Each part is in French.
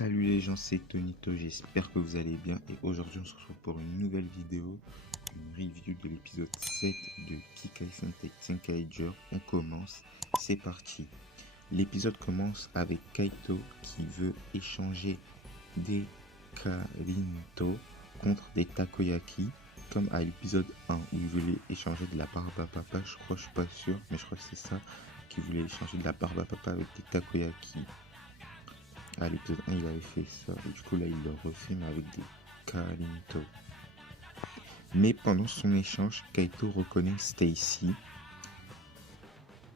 Salut les gens, c'est Tonito, j'espère que vous allez bien et aujourd'hui on se retrouve pour une nouvelle vidéo, une review de l'épisode 7 de Kikai Sentai Tsenkaiger. On commence, c'est parti. L'épisode commence avec Kaito qui veut échanger des Karinto contre des Takoyaki, comme à l'épisode 1 où il voulait échanger de la barbe à papa, je crois, je suis pas sûr, mais je crois que c'est ça, qu'il voulait échanger de la barbe à papa avec des Takoyaki. À l'épisode 1, il avait fait ça. Et du coup, là, il le refait, mais avec des Karinto. Mais pendant son échange, Kaito reconnaît Stacy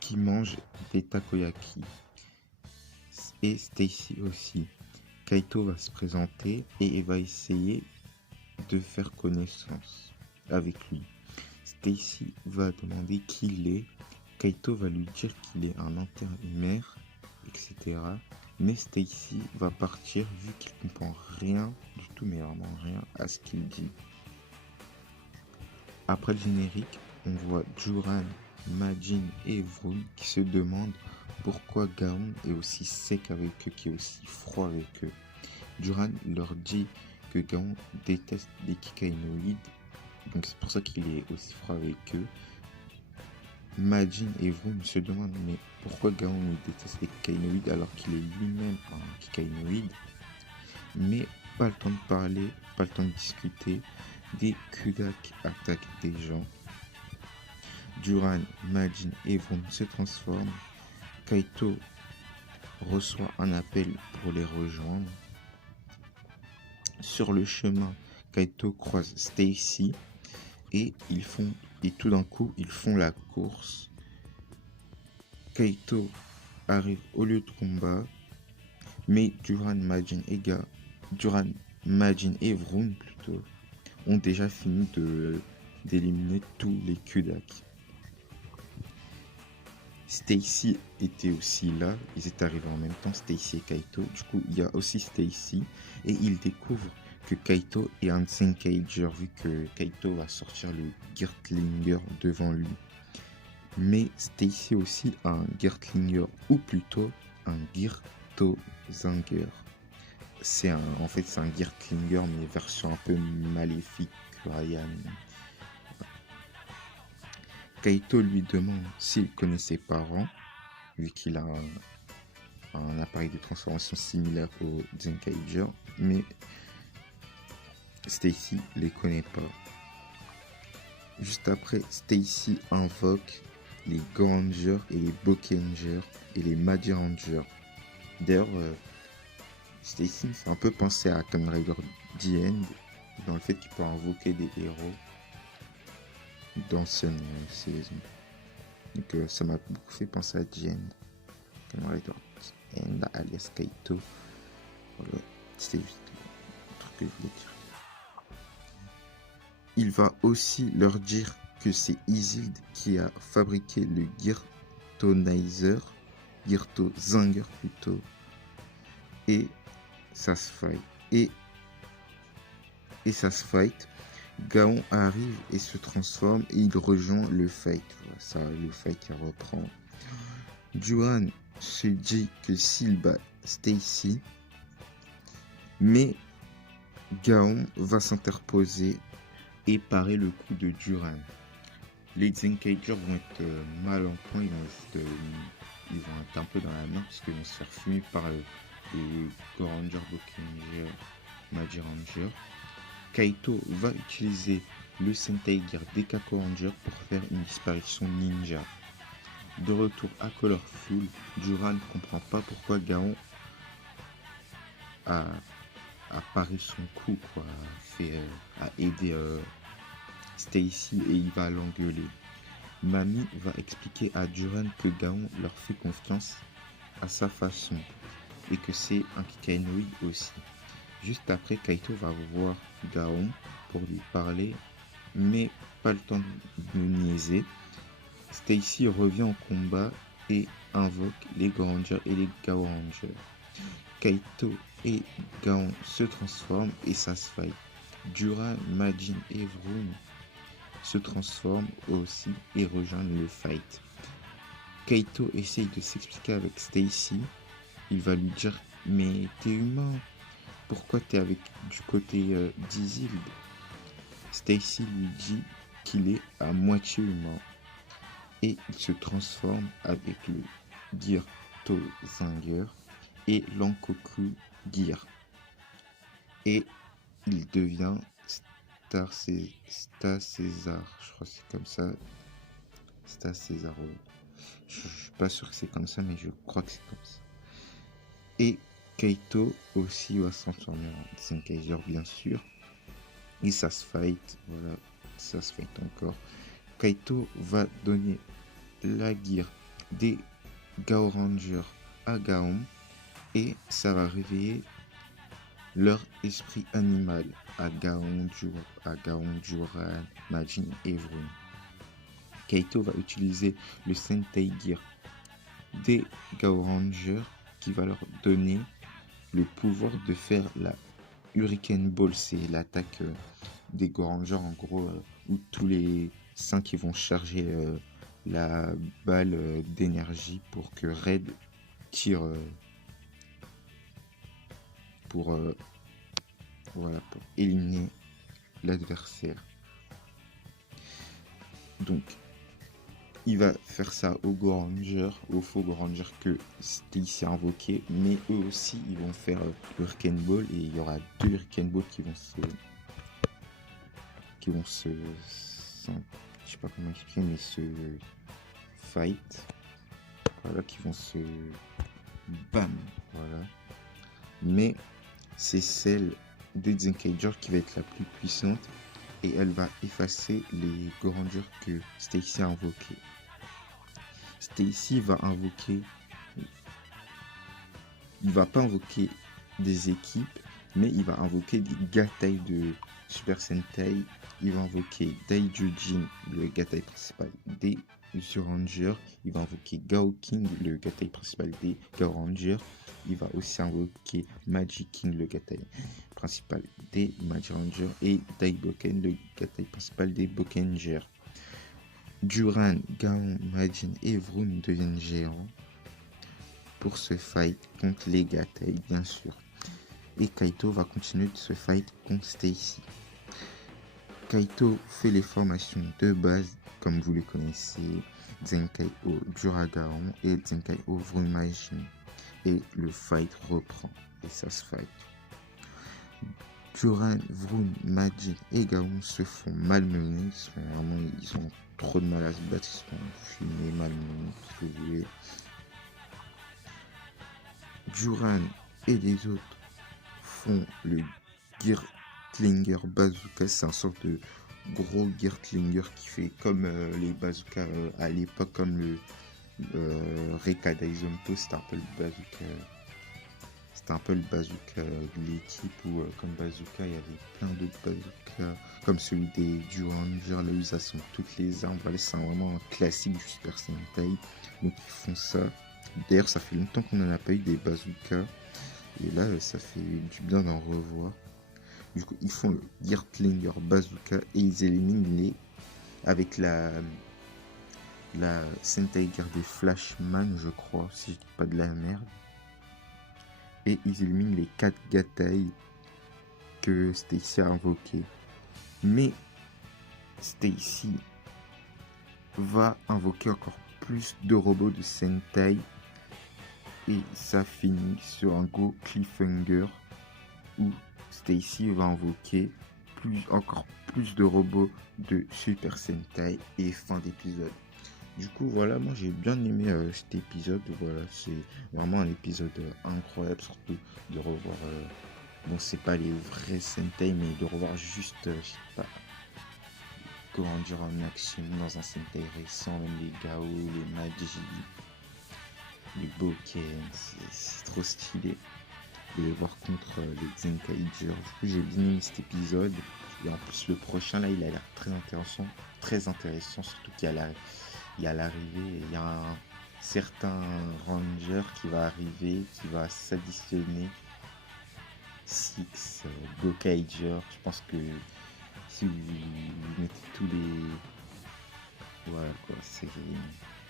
qui mange des takoyaki. Et Stacy aussi. Kaito va se présenter et il va essayer de faire connaissance avec lui. Stacy va demander qui il est. Kaito va lui dire qu'il est un intérimaire, etc. Mais Stacy va partir vu qu'il comprend rien du tout, mais vraiment rien à ce qu'il dit. Après le générique, on voit Juran, Majin et Vroom qui se demandent pourquoi Gaon est aussi sec avec eux, qui est aussi froid avec eux. Juran leur dit que Gaon déteste les Kikainoïdes, donc c'est pour ça qu'il est aussi froid avec eux. Majin et Vroom se demandent mais pourquoi Gaon déteste les Kikainoïdes alors qu'il est lui-même un Kikainoïde. Mais pas le temps de parler, pas le temps de discuter. Des Kudak attaquent des gens. Juran, Majin et Vroom se transforment. Kaito reçoit un appel pour les rejoindre. Sur le chemin, Kaito croise Stacy et tout d'un coup ils font la course. Kaito arrive au lieu de combat, mais Juran, Majin et Vroom plutôt ont déjà fini d'éliminer tous les Kudak. Stacy était aussi là, ils étaient arrivés en même temps, Stacy et Kaito. Du coup, il y a aussi Stacy et ils découvrent que Kaito est un Tsenkaiger vu que Kaito va sortir le Girtlinger devant lui. Mais Stacy aussi a un Girtlinger, ou plutôt un Girtozanger. C'est un Girtlinger mais version un peu maléfique, Ryan. Kaito lui demande s'il connaît ses parents, vu qu'il a un appareil de transformation similaire au Zenkaiger, mais Stacy les connaît pas. Juste après, Stacy invoque les Gorangers et les Bokengers et les Magi Rangers. D'ailleurs, Stacy me fait un peu penser à Kamen Rider The End, dans le fait qu'il peut invoquer des héros d'anciennes saisons. Donc ça m'a beaucoup fait penser à The End, Kamen Rider The End alias Kaito. Voilà, c'était juste le truc que je voulais dire. Il va aussi leur dire que c'est Isilde qui a fabriqué le Girtozanger plutôt, et ça se fight. Gaon arrive et se transforme et il rejoint le fight. Voilà, ça, le fight qui reprend. Juan se dit que s'il bat Stacy, mais Gaon va s'interposer et parer le coup de Juran. Les Zenkaiger vont être mal en point, ils vont être un peu dans la merde parce qu'ils vont se faire fumer par les Goranger, Bokenger, Magi Ranger. Kaito va utiliser le Sentai Gear des Kako Ranger pour faire une disparition ninja. De retour à Colorful, Juran ne comprend pas pourquoi Gaon a paré son coup, quoi, a aidé Stacy et il va l'engueuler. Mami va expliquer à Juran que Gaon leur fait confiance à sa façon et que c'est un Kikainoïde aussi. Juste après, Kaito va voir Gaon pour lui parler, mais pas le temps de niaiser. Stacy revient en combat et invoque les Gorangers et les Gao Rangers. Kaito et Gaon se transforment et ça se fight. Juran, Majin et Vroom se transforment aussi et rejoignent le fight. Kaito essaye de s'expliquer avec Stacy. Il va lui dire mais t'es humain. Pourquoi t'es avec du côté d'Isilde? Stacy lui dit qu'il est à moitié humain et il se transforme avec le Girthozinger et l'Ankoku Gear. Et il devient Star César, je crois que c'est comme ça. Star César, je suis pas sûr que c'est comme ça, mais je crois que c'est comme ça. Et Kaito aussi va se transformer en Zenkaiger, bien sûr. Et ça se fight, voilà, ça se fight encore. Kaito va donner la gear des Gao Rangers à Gaon et ça va réveiller leur esprit animal à Gaon, Juran, Majin et Vroom. Kaito va utiliser le Sentai Gear des Gao Rangers qui va leur donner le pouvoir de faire la Hurricane Ball, c'est l'attaque des Gao Rangers en gros où tous les 5 vont charger la balle d'énergie pour que Red tire pour éliminer l'adversaire. Donc il va faire ça aux Go Rangers, aux faux Go Rangers que Stacy a invoqué, mais eux aussi ils vont faire Hurricane Ball et il y aura 2 Hurricane Ball qui vont se je sais pas comment expliquer, mais se fight, voilà, qui vont se bam, voilà. Mais c'est celle de Zenkaiger qui va être la plus puissante et elle va effacer les Go Rangers que Stacy a invoqués. Stacy va invoquer, il va pas invoquer des équipes, mais il va invoquer des Gatai de Super Sentai. Il va invoquer Daijujin, le Gatai principal des Rangers. Il va invoquer Gao King, le Gatai principal des Gao Rangers. Il va aussi invoquer Magic King, le Gatai principal des Magic Rangers. Et Daiboken, le Gatai principal des Bokengers. Juran, Gaon, Majin et Vroom deviennent géants pour se fight contre les Gatai, bien sûr. Et Kaito va continuer de se fight contre Stacy. Kaito fait les formations de base, comme vous les connaissez, Zenkai-O Duragaon et Zenkai-O Vrumajin. Et le fight reprend, et ça se fight. Juran, Vroom, Majin et Gaon se font malmener, ils ont trop de mal à se battre, ils sont fumés, malmenés, ce que vous voulez. Juran et les autres font le Girtlinger Bazooka, c'est un sorte de gros Girtlinger qui fait comme les bazookas à l'époque, comme le Reka Daizompo, c'était un peu le bazooka de l'équipe où comme bazooka il y avait plein d'autres bazookas comme celui des Ranger, là où ils assemblent toutes les armes. Voilà, c'est vraiment un classique du Super Sentai, donc ils font ça. D'ailleurs ça fait longtemps qu'on n'en a pas eu des bazookas et là ça fait du bien d'en revoir. Du coup ils font le Girtlinger Bazooka et ils éliminent les avec la Sentai Gear des Flashman, je crois, si je dis pas de la merde. Et ils éliminent les 4 Gatai que Stacy a invoqués. Mais Stacy va invoquer encore plus de robots de Sentai. Et ça finit sur un gros cliffhanger où Stacy va invoquer encore plus de robots de Super Sentai et fin d'épisode. Du coup, voilà, moi j'ai bien aimé cet épisode. Voilà, c'est vraiment un épisode incroyable, surtout de revoir. Bon, c'est pas les vrais Sentai, mais de revoir juste, je sais pas, comment dire, en action dans un Sentai récent, même les Gao, les Magi, les Boken, c'est trop stylé de les voir contre les Zenkaiger. Du coup, j'ai bien aimé cet épisode. Et en plus, le prochain, là, il a l'air très intéressant, surtout qu'il y a l'arrivée, il y a un certain Ranger qui va arriver, qui va s'additionner 6 Gokaiger. Je pense que si vous mettez tous les... Voilà quoi, c'est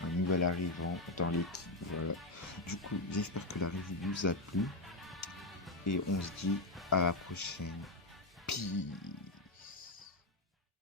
un nouvel arrivant dans l'équipe. Voilà. Du coup, j'espère que la review vous a plu. et on se dit à la prochaine. Peace.